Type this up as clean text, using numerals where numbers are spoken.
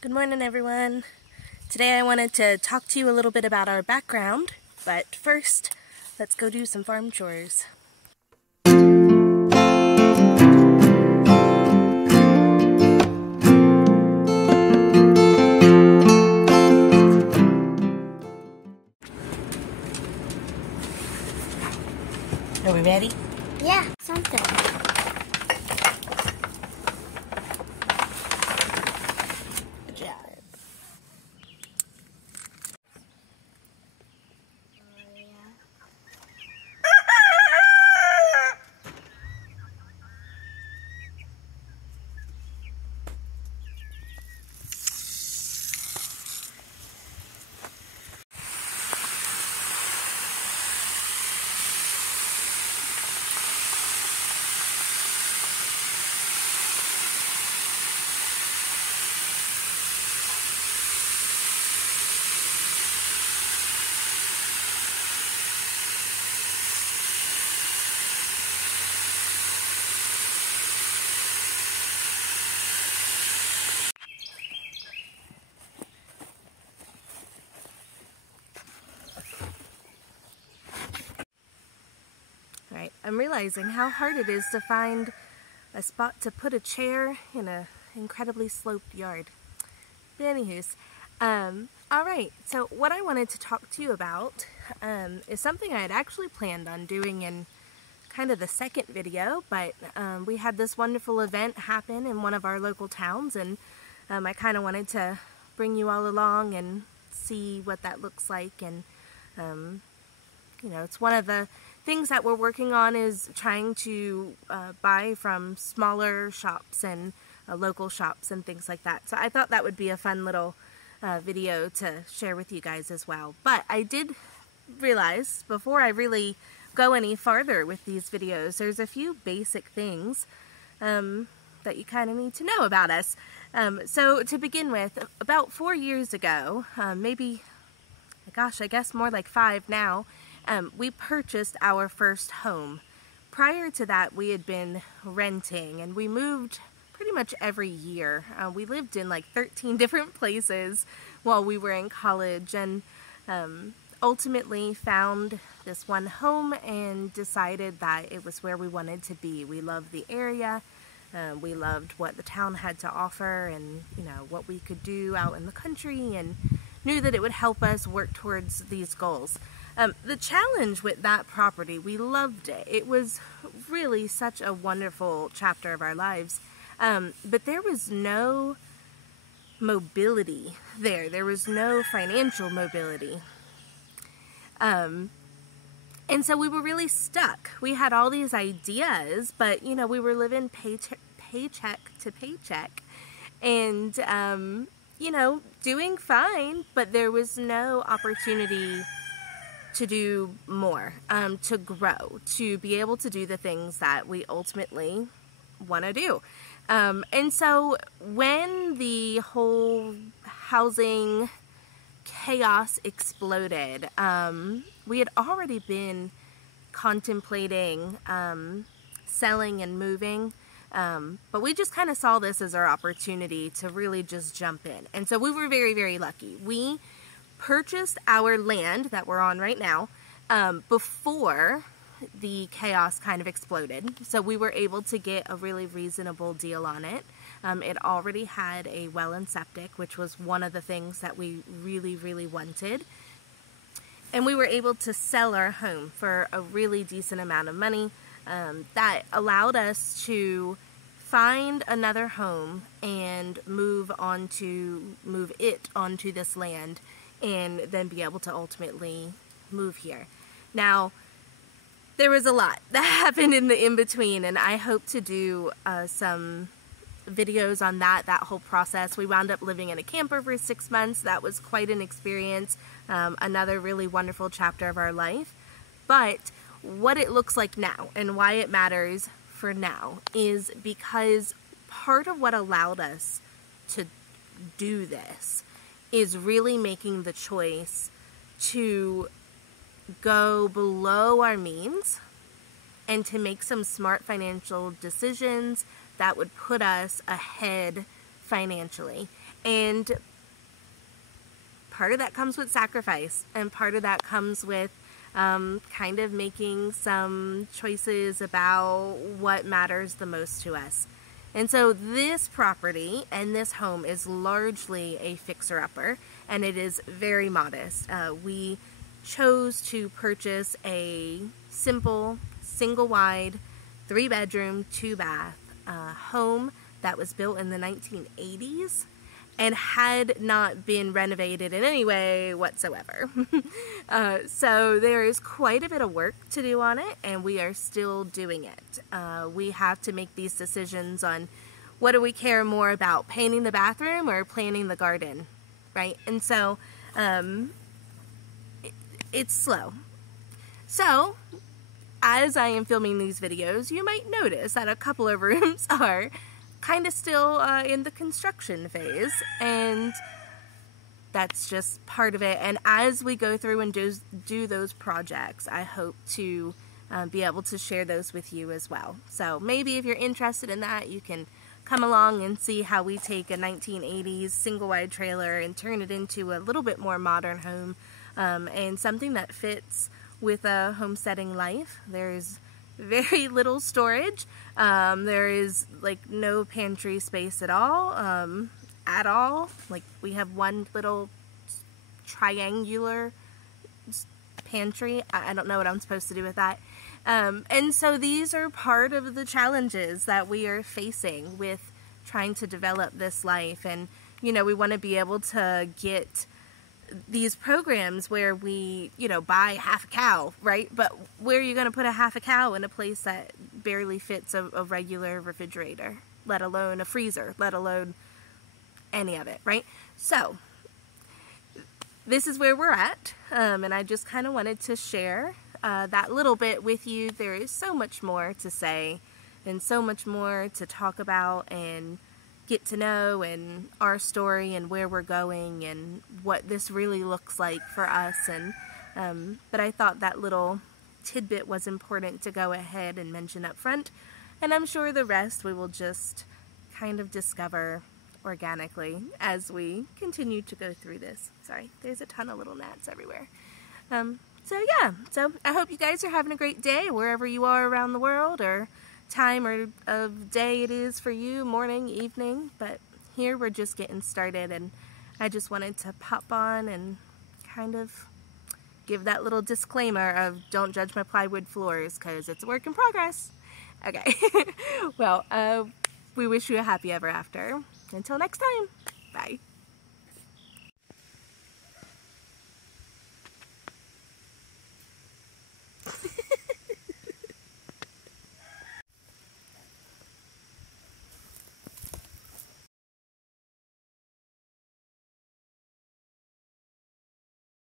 Good morning, everyone. Today I wanted to talk to you a little bit about our background, but first, let's go do some farm chores. Are we ready? Yeah, something. Good job. Alright, I'm realizing how hard it is to find a spot to put a chair in an incredibly sloped yard. But anywho's, alright, so what I wanted to talk to you about is something I had actually planned on doing in kind of the second video, but we had this wonderful event happen in one of our local towns, and I kind of wanted to bring you all along and see what that looks like. And you know, it's one of the things that we're working on is trying to buy from smaller shops and local shops and things like that. So I thought that would be a fun little video to share with you guys as well. But I did realize before I really go any farther with these videos, there's a few basic things that you kind of need to know about us. So to begin with, about 4 years ago, maybe, gosh, I guess more like 5 now, we purchased our first home. Prior to that, we had been renting, and we moved pretty much every year. We lived in like 13 different places while we were in college, and ultimately found this one home and decided that it was where we wanted to be. We loved the area. We loved what the town had to offer, and you know, what we could do out in the country, and knew that it would help us work towards these goals. The challenge with that property, we loved it. It was really such a wonderful chapter of our lives. But there was no mobility there. There was no financial mobility. And so we were really stuck. We had all these ideas, but you know, we were living paycheck to paycheck. And you know, doing fine, but there was no opportunity to do more, to grow, to be able to do the things that we ultimately want to do. And so when the whole housing chaos exploded, we had already been contemplating selling and moving, but we just kind of saw this as our opportunity to really just jump in. And so we were very, very lucky. We purchased our land that we're on right now before the chaos kind of exploded. So we were able to get a really reasonable deal on it. It already had a well and septic, which was one of the things that we really, really wanted. And we were able to sell our home for a really decent amount of money that allowed us to find another home and move it onto this land, and then be able to ultimately move here. Now, there was a lot that happened in the in-between, and I hope to do some videos on that whole process. We wound up living in a camper for 6 months. That was quite an experience, another really wonderful chapter of our life. But what it looks like now and why it matters for now is because part of what allowed us to do this is really making the choice to go below our means and to make some smart financial decisions that would put us ahead financially. And part of that comes with sacrifice, and part of that comes with kind of making some choices about what matters the most to us. And so this property and this home is largely a fixer-upper, and it is very modest. We chose to purchase a simple, single-wide, 3-bedroom, 2-bath home that was built in the 1980s and had not been renovated in any way whatsoever. So there is quite a bit of work to do on it, and we are still doing it. We have to make these decisions on what do we care more about, painting the bathroom or planting the garden, right? And so it's slow. So as I am filming these videos, you might notice that a couple of rooms are kind of still in the construction phase, and that's just part of it. And as we go through and do those projects, I hope to be able to share those with you as well. So maybe if you're interested in that, you can come along and see how we take a 1980s single-wide trailer and turn it into a little bit more modern home, and something that fits with a homesteading life. There's very little storage. There is like no pantry space at all. Like we have one little triangular pantry. I don't know what I'm supposed to do with that. And so these are part of the challenges that we are facing with trying to develop this life. And, you know, we want to be able to get these programs where we, you know, buy half a cow, right? But where are you going to put a half a cow in a place that barely fits a regular refrigerator, let alone a freezer, let alone any of it, right? So this is where we're at, and I just kind of wanted to share that little bit with you. There is so much more to say and so much more to talk about and get to know, and our story and where we're going and what this really looks like for us. And but I thought that little tidbit was important to go ahead and mention up front, and I'm sure the rest we will just kind of discover organically as we continue to go through this. Sorry, there's a ton of little gnats everywhere. So yeah, so I hope you guys are having a great day wherever you are around the world, or time or of day it is for you, morning, evening. But here we're just getting started, and I just wanted to pop on and kind of give that little disclaimer of don't judge my plywood floors, because it's a work in progress. Okay, well, we wish you a happy ever after. Until next time.